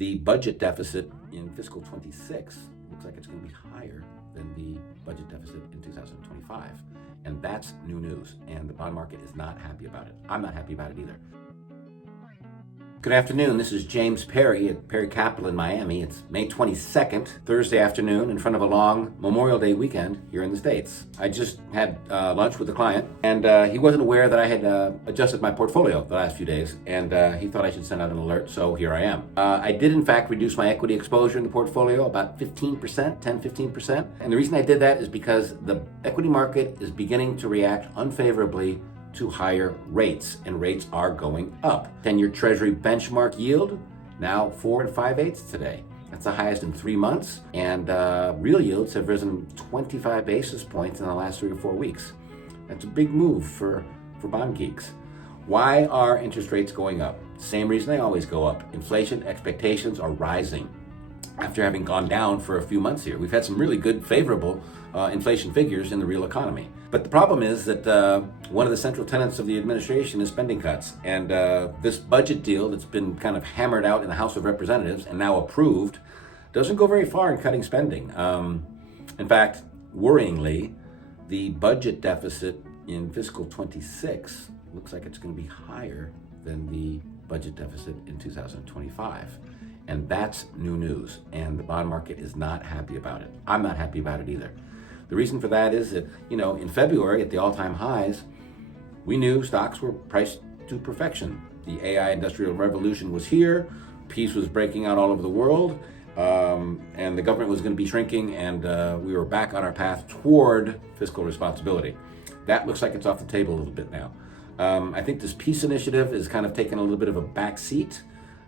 The budget deficit in fiscal 26 looks like it's going to be higher than the budget deficit in 2025. And that's new news. And the bond market is not happy about it. I'm not happy about it either. Good afternoon. This is James Perry at Perry Capital in Miami. It's May 22nd, Thursday afternoon, in front of a long Memorial Day weekend here in the States. I just had lunch with a client, and he wasn't aware that I had adjusted my portfolio the last few days, and he thought I should send out an alert, so here I am. I did, in fact, reduce my equity exposure in the portfolio about 15%, 10-15%. And the reason I did that is because the equity market is beginning to react unfavorably to higher rates, and rates are going up. 10-year Treasury benchmark yield, now 4 5/8 today. That's the highest in 3 months, and real yields have risen 25 basis points in the last 3 or 4 weeks. That's a big move for bond geeks. Why are interest rates going up? Same reason they always go up. Inflation expectations are rising after having gone down for a few months here. We've had some really good, favorable inflation figures in the real economy. But the problem is that one of the central tenets of the administration is spending cuts. And this budget deal that's been kind of hammered out in the House of Representatives and now approved doesn't go very far in cutting spending. In fact, worryingly, the budget deficit in fiscal 26 looks like it's going to be higher than the budget deficit in 2025. And that's new news. And the bond market is not happy about it. I'm not happy about it either. The reason for that is that, in February at the all-time highs, we knew stocks were priced to perfection. The AI industrial revolution was here, peace was breaking out all over the world, and the government was going to be shrinking, and we were back on our path toward fiscal responsibility. That looks like it's off the table a little bit now. I think this peace initiative is kind of taking a little bit of a back seat.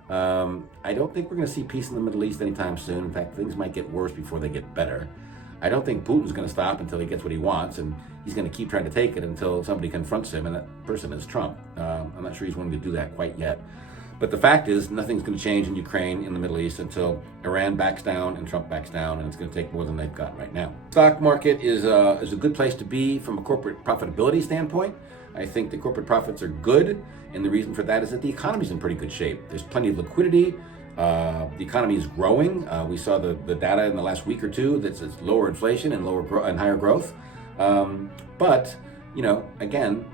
I don't think we're going to see peace in the Middle East anytime soon. In fact, things might get worse before they get better. I don't think Putin's going to stop until he gets what he wants, and he's going to keep trying to take it until somebody confronts him, and that person is Trump. I'm not sure he's willing to do that quite yet. But the fact is, nothing's going to change in Ukraine, in the Middle East, until Iran backs down and Trump backs down, and it's going to take more than they've got right now. Stock market is a good place to be from a corporate profitability standpoint. I think the corporate profits are good, and the reason for that is that the economy's in pretty good shape. There's plenty of liquidity. The economy is growing. We saw the data in the last week or two that says lower inflation and and higher growth. But again,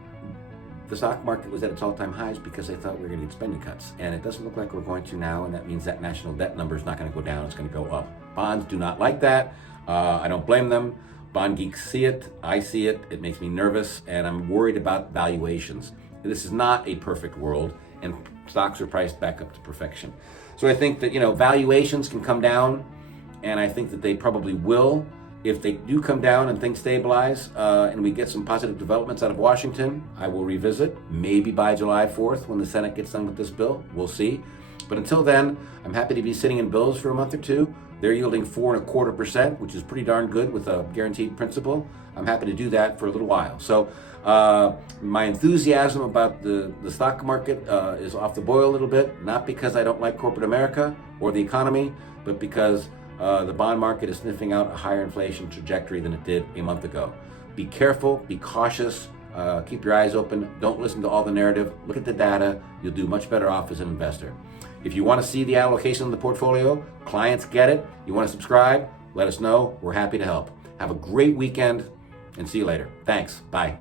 the stock market was at its all-time highs because they thought we were going to get spending cuts, and it doesn't look like we're going to now. And that means that national debt number is not going to go down; it's going to go up. Bonds do not like that. I don't blame them. Bond geeks see it. I see it. It makes me nervous, and I'm worried about valuations. This is not a perfect world, and stocks are priced back up to perfection. So I think that, valuations can come down, and I think that they probably will. If they do come down and things stabilize and we get some positive developments out of Washington, I will revisit, maybe by July 4th when the Senate gets done with this bill. We'll see. But until then, I'm happy to be sitting in bills for a month or two. They're yielding 4.25%, which is pretty darn good with a guaranteed principal. I'm happy to do that for a little while. So my enthusiasm about the stock market is off the boil a little bit, not because I don't like corporate America or the economy, but because the bond market is sniffing out a higher inflation trajectory than it did a month ago. Be careful, be cautious, keep your eyes open, don't listen to all the narrative, look at the data, you'll do much better off as an investor. If you want to see the allocation of the portfolio, clients get it, you want to subscribe, let us know, we're happy to help. Have a great weekend and see you later. Thanks, bye.